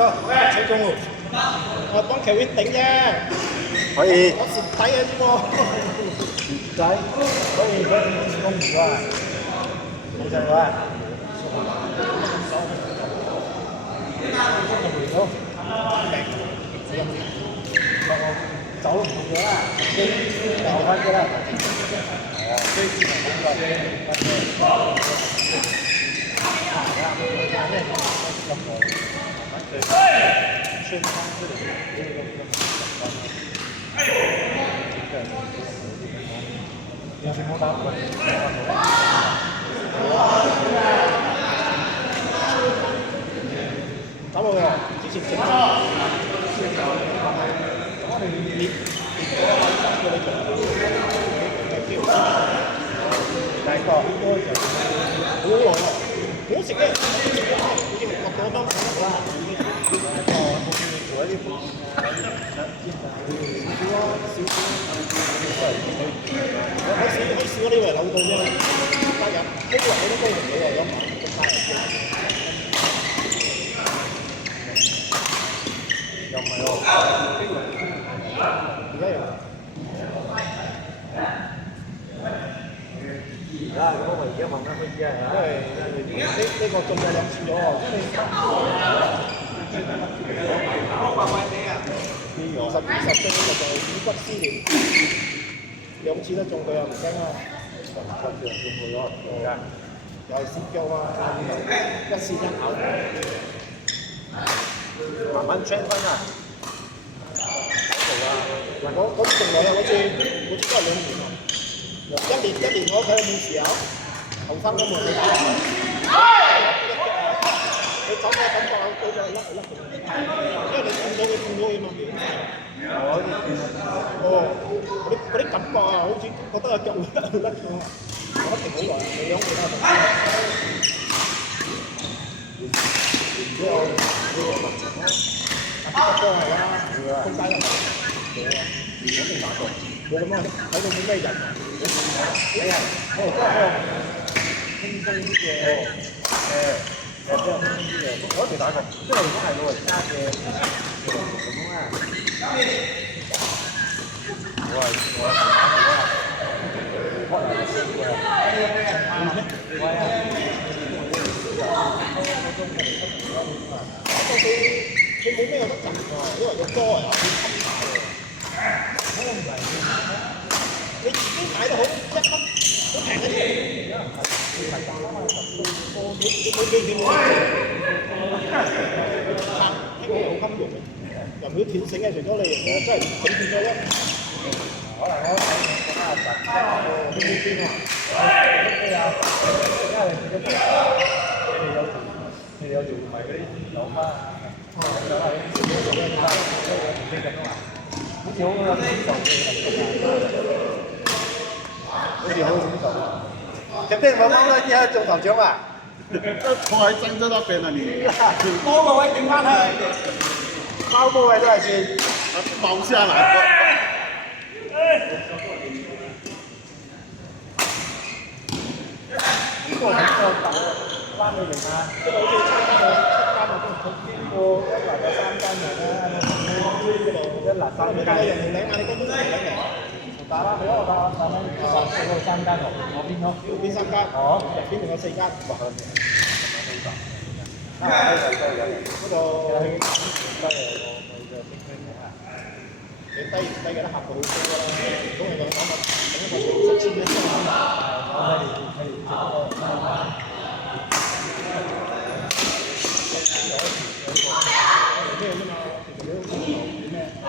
哥，請中路，我幫喬遠頂啫。可以。我蝕底嘅啫喎。蝕底，所以嗰啲公魚啊，冇錯啊。走唔咗啦，留翻咗啦。係啊，最自然咁嘅。順方式的也是冇打過。打冇嘅，之前整咗。大個好多就好耐啦，好食嘅，好似學咗當時啦。做一啲開始嗰啲為扭到啫，加入呢個好多功能嘅喎，咁快嚟又唔係喎，而家又。嗰個而家慢慢開始係因為呢個仲有兩次咗喎，因為20歲呢個就係骨撕裂，兩次都中佢又唔驚啊！又係蝕腳啊，一試一考，慢慢 train 翻啊！嗰次仲耐啊，嗰次都係2年啊，一年我睇冇事啊，後生都冇事打。你走嘅感覺對就甩，因為你見到佢見到佢嘛面。嗰啲感覺啊，好似覺得個腳會甩咗啊！我一定好耐，你養佢啦。然之後打波係啦，中間又我未打過，冇咁啊，睇到冇咩人啊。係啊，輕鬆啲嘅，比較輕鬆啲嘅，我未打過，即係如果係老人家嘅咁啊，佢冇咩有得賺喎，因為個波係好襟打嘅。你已經買得好1蚊，好平嘅啫。你冇記住喎，輕輕好襟用嘅，又唔會斷繩嘅，除咗你真係整斷咗啫。可能我睇下實，你冇見啊？你哋有條唔係嗰啲有花啊？好似好有感受嘅，好似好感受。咁邊個幫佢之後做頭獎啊？我喺爭咗一邊啊你，多個位頂翻去，包個位都係算，放下來。呢個係個大班裏面啊，即係好似7間啊，都經過1拿有3間人啦，1拿3間人嚟領啊，你根本都唔領嚟。打啦，我打啦，4個3間喎，我邊咯？邊3間？哦，入邊仲有4間。嗰個你低嘅都合到好高啦，咁你講整一個6000蚊咩啫嘛？其實你都咩打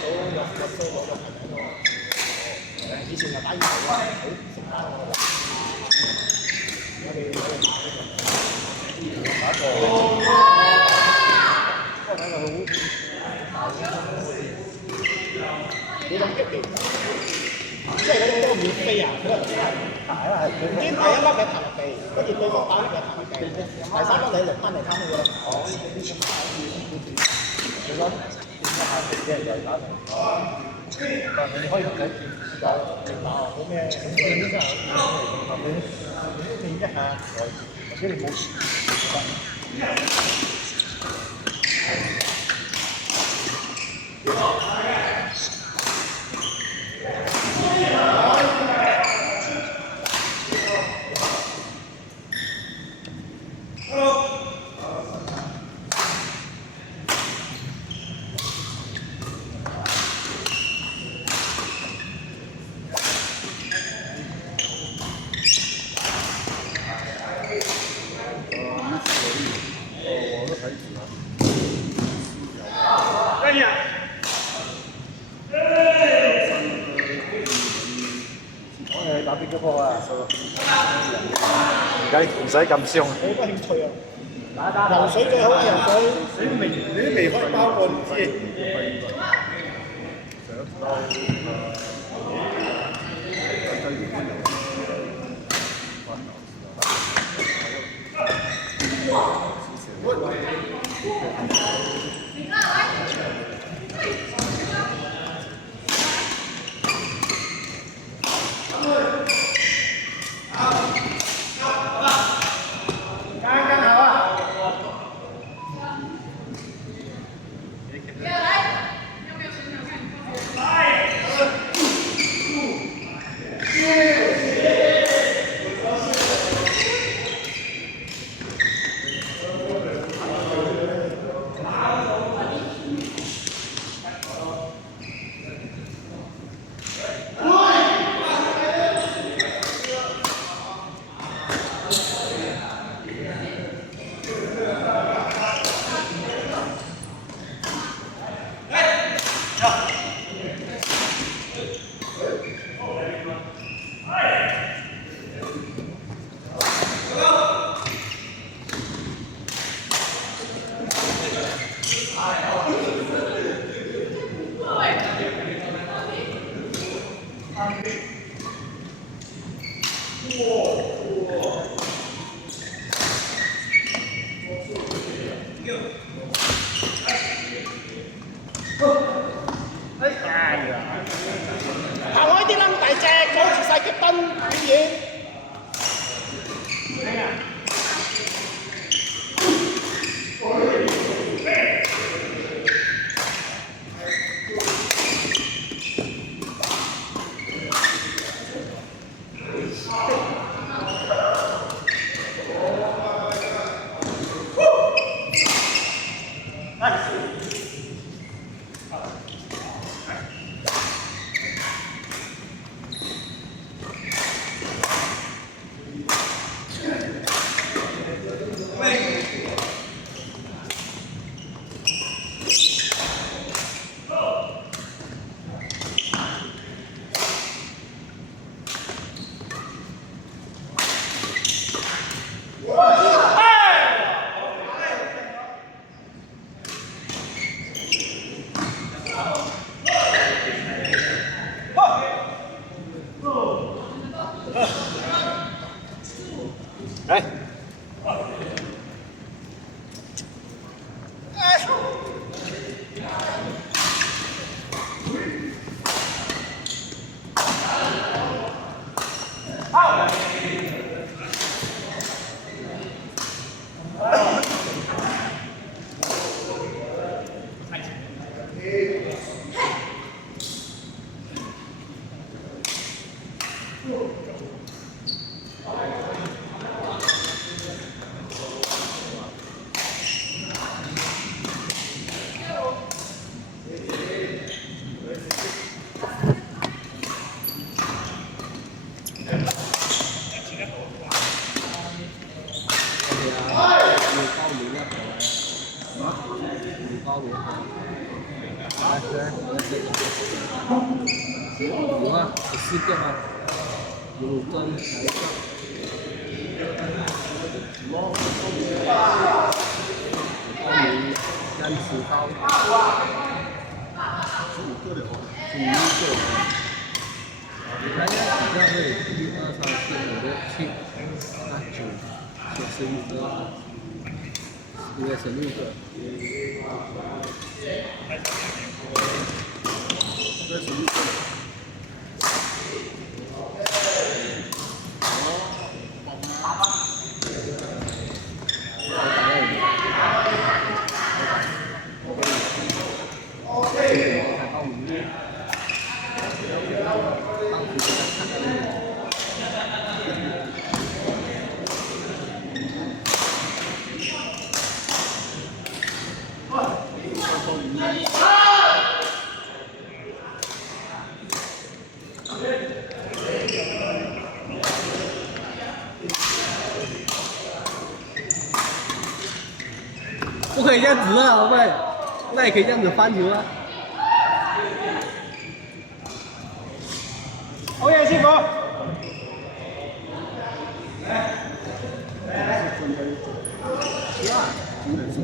到以前就打羽球啊，好成打我哋打過，不過睇佢好幾咁激烈。即係嗰個免飛啊，佢大啦，係唔知第一粒嘅彈落地，跟住對方打一粒嘅彈落地，第三粒你就攤嚟攤去嘅啦。哦，你講點解下啲人又打成？但係你可以唔使見試下好咩？咁你呢下你一下或者你冇事。打邊個波啊？唔使咁傷。冇乜興趣啊！游水最好游水，你都未開包過，唔知。行開啲啦，大隻，講住晒激燈表演。有啊，有4个吗？有跟哪一个？干石膏。15个的哦，15个。应该是6个。这是6个。不可以这样子啊，老板，那也可以这样子翻球啊。好嘢，師傅。真的是。